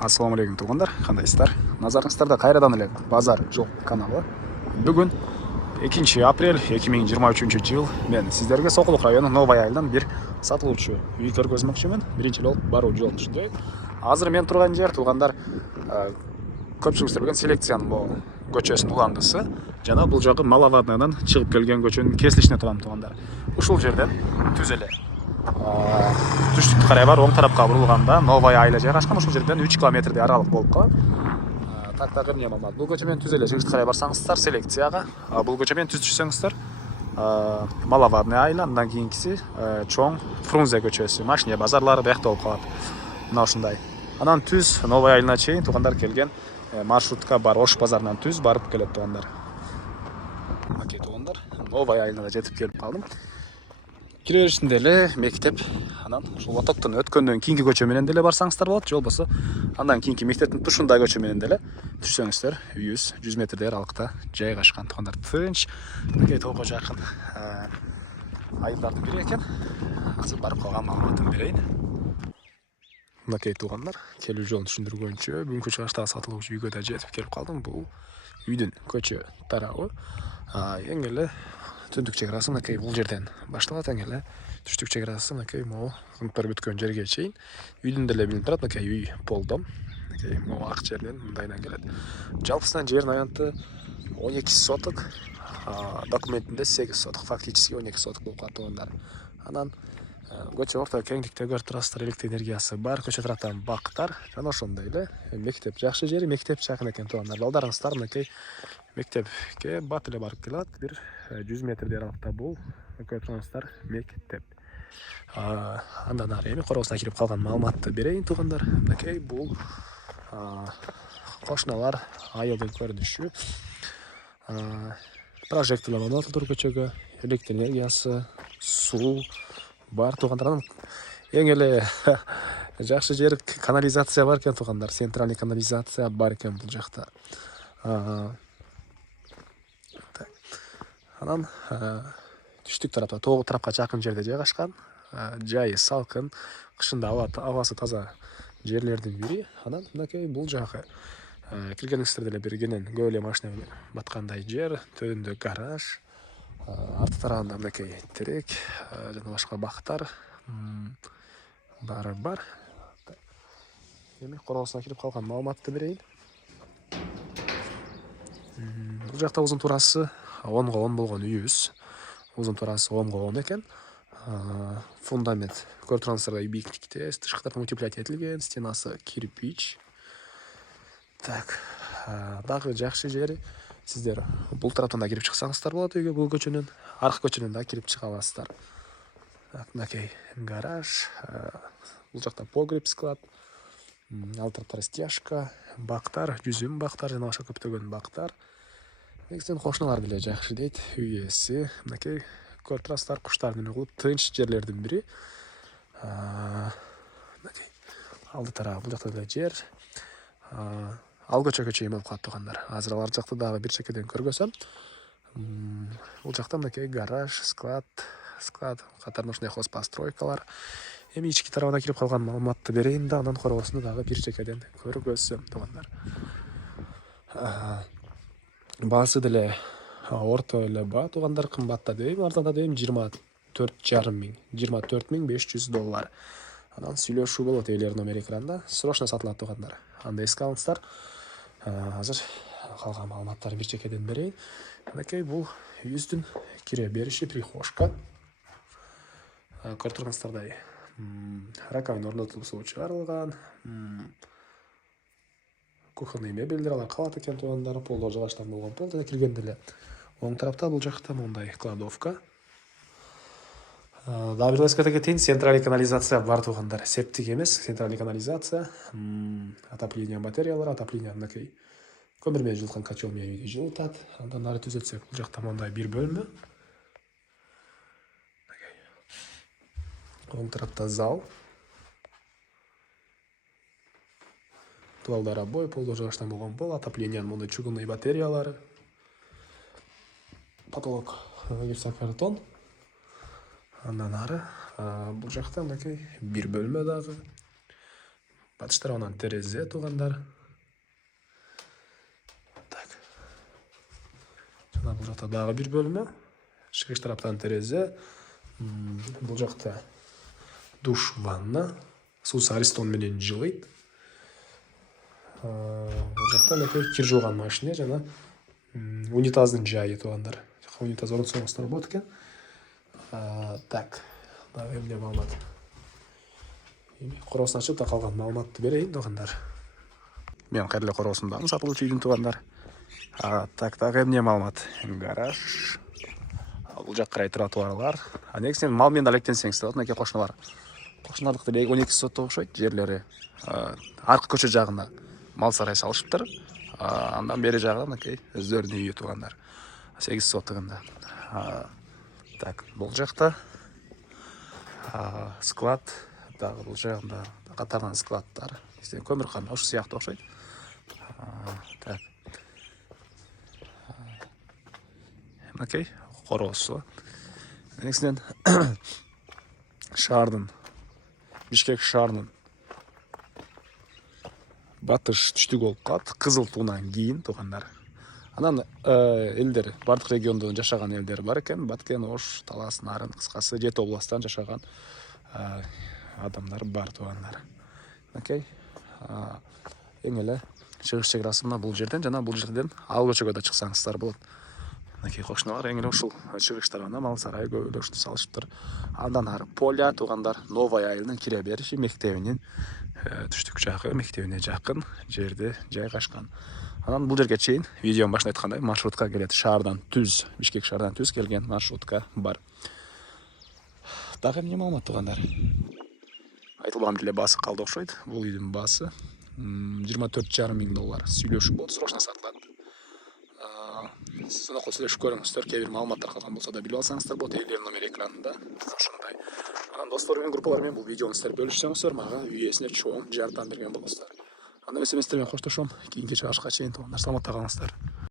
Ассаламу алейкум туғандар, қандайсыздар? Назарыңыздарда қайрадан эле Базар жол каналы. Бүгін 2 апрель 2023 жыл мен сіздерге Сокулук району Новая Айылдан бір сатылуучу үй көргөзмөкчүмүн. Биринчи жолу баруу жолун түшүндүк. Азыр мен турган жер туғандар көпчүлүк билген селекциянын көчөсүнүн уландысы жана бул жагы Маловадныйдан чыгып келген көчөнүн кесилишине турам туғандар. Ушул жерден түз эле түштүккө карай бар оң тарапка бурулганда Новая Айла жайгашкан. Ушул жерден 3 километрдей аралык болуп калат. Тактагы эмне маалымат. Бул көчө менен түз эле чыгышты карай барсаңыздар селекцияга, бул көчө менен түз түшсөңүздөр Маловадная Айла, андан кийинкиси чоң Фрунзе көчөсү, машина базарлары биякта болуп калат. Мына ушундай. Анан түз Новая Айылына чейин тугандар келген маршрутка бар, Ош базарынан түз барып келет тугандар. Мынакей тугандар, Новая Айылына да жетип келип калдым. Киреберишинде эле мектеп, анан ушул лотоктон өткөндөн кийинки көчө менен деле барсаңыздар болот, же болбосо андан кийинки мектептин тушундай көчө менен деле түшсөңүздөр 100 метрдей аралыкта жайгашкан тугандар. Тынч, мынакей тоого жакын айылдардын бири экен. Азыр барып калган маалыматын берейин. Мынакей тугандар, келүү жолун түшүндүргөнчө бүгүнкү чыгыштагы сатылуучу үйгө да жетип келип калдым. Бул үйдүн көчө тарабы эң эле түндүк чек арасы мынакей бул жерден башталат, эң эле түштүк чек арасы мынакей могу кымтар бүткөн жерге чейин. Үйдүн деле билинип турат, мынакей үй полдом. Мынакей могу ак жерден мындайдан келет. Жалпысынан жердин аянты 12 соток, документинде 8 соток, фактически 12 соток болуп калат тугандар. Анан көчө орто кеңдикте көрүп турасыздар, электр энергиясы бар, көчө тараптан бактар жана ошондой эле мектеп жакшы жери, мектеп жакын экен тугандар. Балдарыңыздар мынакей мектепке бат эле барып келат, бир 100 метрдей аралыкта бул көрүп турасыздар мектеп. Андан ары эми коросуна кирип калган маалыматты берейин тугандар. Мынакей бул кошуналар айылдын көрүнүшү. Прожекторлор орнотулду көчөгө, электр энергиясы, суу бар тугандар. Эң эле жакшы жер канализация бар экен тугандар. Центральный канализация бар экен бул жакта. Анан түштүк тарапта, тоого тарапка жакын жерде жайгашкан. Жайы салкын, кышында абасы таза жерлердин бири. Анан мынакей бул жагы киргениңиздер деле бир кенен көп эле машина баткандай жер, төбүндө гараж, арты тарабында мынакей терек жана башка бактар баары бар. Эми коросуна кирип калган маалыматты берейин. Бул жакта узун турасы 10 10 болгон үйүбүз. Узун турасы 10 10 экен. Фундамент көрүп турасыздар, бийиктикте, тышкы тарапы утеплять этилген, стенасы кирпич. Так, дагы жакшы жери сиздер бул тараптан да кирип чыксаңыздар болот үйгө, бул көчөнүн аркы көчөнүн да кирип чыга аласыздар. Мынакей гараж, бул жакта погреб, склад, ал тарапта растяжка, бактар, жүзүм бактар жана башка көптөгөн бактар. Негизинен кошуналар деле жакшы дейт үй ээси. Мынакей көрүп турасыздар, куштардын угулуп тынч жерлердин бири. Мынакей алды тарабы бул жакта деле жер. Ал көчөгө чейин болуп калат тугандар. Азыр алар жакты дагы бир чекеден көргөзөм. Бул жакта мынакей гараж, склад катарында ушундай хозпостройкалар. Эми ички тарабына кирип калган маалыматты берейин да, андан коросуну дагы бир чекеден көргөзөм тугандар. Баасы деле орто эле баа тугандар, кымбат да дебейм, арзан да дебейм, $24,500. Анан сүйлөшүү болот ээлер номер экранда. Срочно сатылат тугандар. Анда эске алыңыздар. Азыр калган маалыматтарды бир чекеден берейин. Мынакей бул үйүбүздүн кире бериши, прихожка. Көрүп тургансыздардай раковина орнотулуп суу чыгарылган. Кухонный мебелдер алар калат экен тугандар. Полдор жыгачтан болгон пол жана киргенде эле оң тарапта бул жакта мондай кладовка. Дагы бир эскерте кетейин, центральный канализация бар тугандар. Септик эмес, центральный канализация. Отопление батареялар, отопление мынакей көмүр менен жылыткан котел менен үйдү жылытат. Андан ары түзөтсөк, бул жакта мондай бир бөлмө. Оң тарапта зал. Туалдар обой, полдор жыгачтан болгон пол, отоплениянын мондай чугунный батареялары. Потолок гипсокартон. Андан ары бул жакта мынакей бир бөлмө дагы. Батыш тарабынан терезе туғандар. Так. Жана бул жакта дагы бир бөлмө. Чыгыш тараптан терезе. Бул жакта душ, ванна. Суус Аристон менен жылыйт. Бул жакта кир жууган машина жана унитаздын жайы туғандар. Унитаз орнотсоңуздар болот экен. Так. Дагы эмне маалымат? Короосун ачып да калган маалыматты берейин туғандар. Мен кайрылы короосундамын сатылуучу үйдүн туғандар. Так, дагы эмне маалымат? Гараж. Бул жак карай тротуарлар. Негизинен мал менен алектенсеңиз болот, мынакей кошуналар. Кошуналардыкы 12 сотто окшойт жерлери. Аркы көчө жагына мал сарай салышыптыр. Андан бери жагында мынакей өздөрүнүн үйү туғандар. 8 сотыгында. Так, бул жакта склад, дагы бул жагында катардан складдар. Көмүр кана ушу сыяктуу окшойт. Так. Окей, короосу. Негизинен шаардын Бишкек шаарынын батыш түштүк болуп калат. Кызыл туунан кийин тугандар. Анан элдер, бардык региондо жашаган элдер бар экен. Баткен, Ош, Талас, Нарын, кыскасы 7 областтан жашаган адамдар бар тугандар. Окей. Эң эле чыгыш чек расы мына бул жерден жана бул жерден ал көчөгө да чыксаңыздар болот. Мынакей кошуналар эң эле ушул чыгыштарына мал сарай көбөлөштү салышыптыр. Андан ары Поля тугандар, Новая айылдын кире бериши мектебинин түштүк жагы, мектебине жакын жерде жайгашкан. Анан бул жерге чейин видеонун башында айткандай маршрутка келет. Шаардан түз, Бишкек шаардан түз келген маршрутка бар. Дагы эмне маалымат тугандар? Айтылбаган эле баасы калды окшойт. Бул үйдүн баасы $24,5 миң. Сүйлөшүп болот, срочно сатылат. Сиз аны сөйлөшүп көрүңүздөр, кээ бир маалыматтар калган болсо да билип алсаңыздар болот. Элдер номер экранында. Ошондой. Анан достор менен, группалар менен бул видеону сиздер бөлүшсөңүздөр, мага үйесине чоң жардам берген болосуздар. Анда эмес менен коштошом. Кийинки чыгышка чейин саламатта калыңыздар.